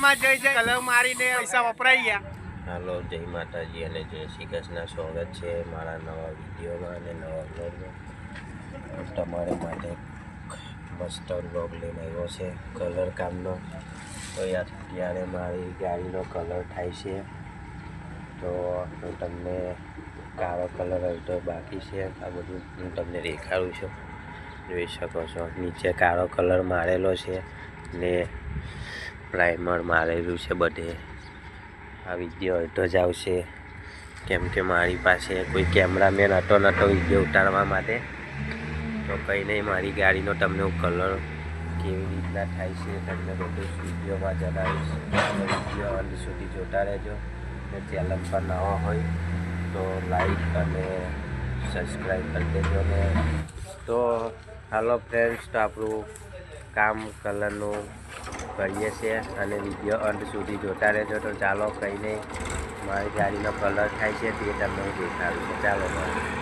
માં જઈ કલર મારીને પૈસા વપરાઈ ગયા. હાલો, જય માતાજી અને જય શ્રી કૃષ્ણ. સ્વાગત છે મારા નવા વિડીયોમાં અને નવા બ્લોગમાં. તમારા માટે મસ્ત બ્લોગ લઈને આવ્યો છે કલર કામનો. તો અત્યારે મારી ગાડીનો કલર થાય છે, તો હું તમને કાળો કલર તો બાકી છે, આ બધું હું તમને દેખાડું છું. જોઈ શકો છો નીચે કાળો કલર મારેલો છે ને પ્રાઇમર મારેલું છે બધે. આ વિડીયો અડધો જ આવશે કેમ કે મારી પાસે કોઈ કેમેરામેન હતો નહોતો વિડીયો ઉતારવા માટે. તો કંઈ નહીં, મારી ગાડીનો તમને હું કલર કેવી રીતના થાય છે તમને બધું વિડીયોમાં જણાવીશ. વિડીયો અંત સુધી જોતા રહેજો ને ચેનલ પર નવા હોય તો લાઈક અને સબસ્ક્રાઈબ કરી દેજો ને. તો હાલો ફ્રેન્ડ્સ, તો આપણું કામ કલરનું કરીએ છીએ અને વિડીયો અંત સુધી જોતા રહેજો. તો ચાલો, કંઈ નહીં, મારી ગાડીનો કલર થાય છે તે તમને હું દેખાડું છું. ચાલો ભાઈ.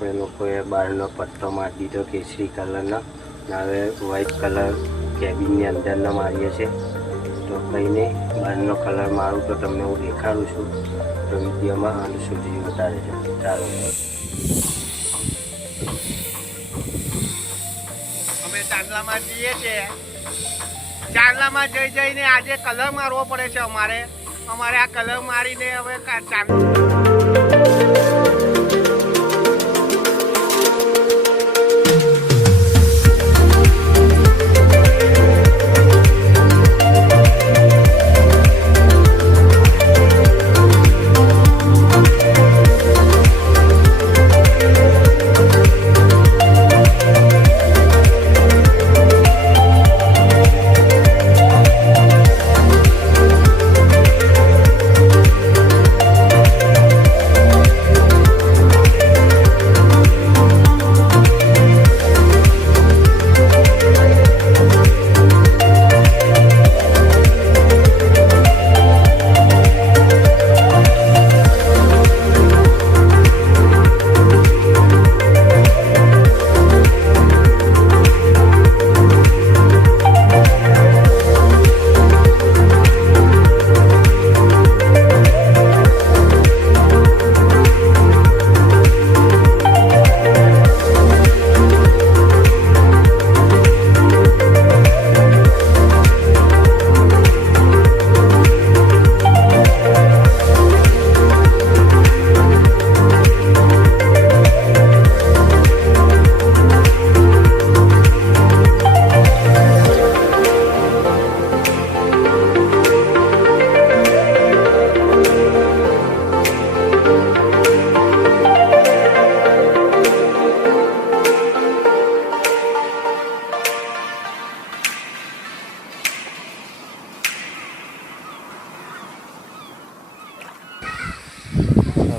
આપણે લોકોએ બહારનો પટ્ટો મારી દીધો કેસરી કલરનો. હવે વ્હાઈટ કલર કેબિનની અંદરનો મારીએ છીએ. તો કંઈ નહીં, બહારનો કલર મારું તો તમને હું દેખાડું છું. તો વિડીયોમાં અંત સુધી બતાવે છે. ચાલો, અમે ચાંદલામાં જઈએ છીએ. ચાંદલામાં જઈને આજે કલર મારવો પડે છે. અમારે આ કલર મારીને હવે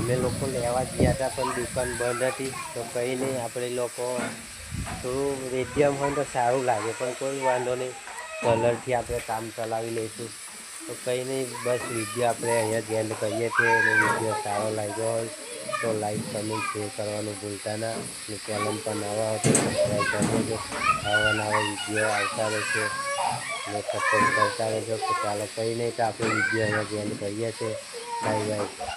અમે લોકો લેવા ગયા હતા પણ દુકાન બંધ હતી. તો કંઈ નહીં, આપણે લોકો થોડું રેડિયમ હોય તો સારું લાગે, પણ કોઈ વાંધો નહીં, કલરથી આપણે કામ ચલાવી લઈશું. તો કંઈ નહીં, બસ વિડીયો આપણે અહીંયા જ એન્ડ કરીએ છીએ. અને વિડીયો સારો લાગ્યો હોય તો લાઈક કમેન્ટ શેર કરવાનું ભૂલતા ના. અને ચેનલ પર નવા હોય તો સબસ્ક્રાઈબ કરી દેજો. આવા નવા વિડીયો આવતા રહેશે અને સપોર્ટ કરતા રહેજો. તો ચાલો, કંઈ નહીં, તો આપણે વિડીયો અહીંયા જ એન્ડ કરીએ છીએ. Bye bye.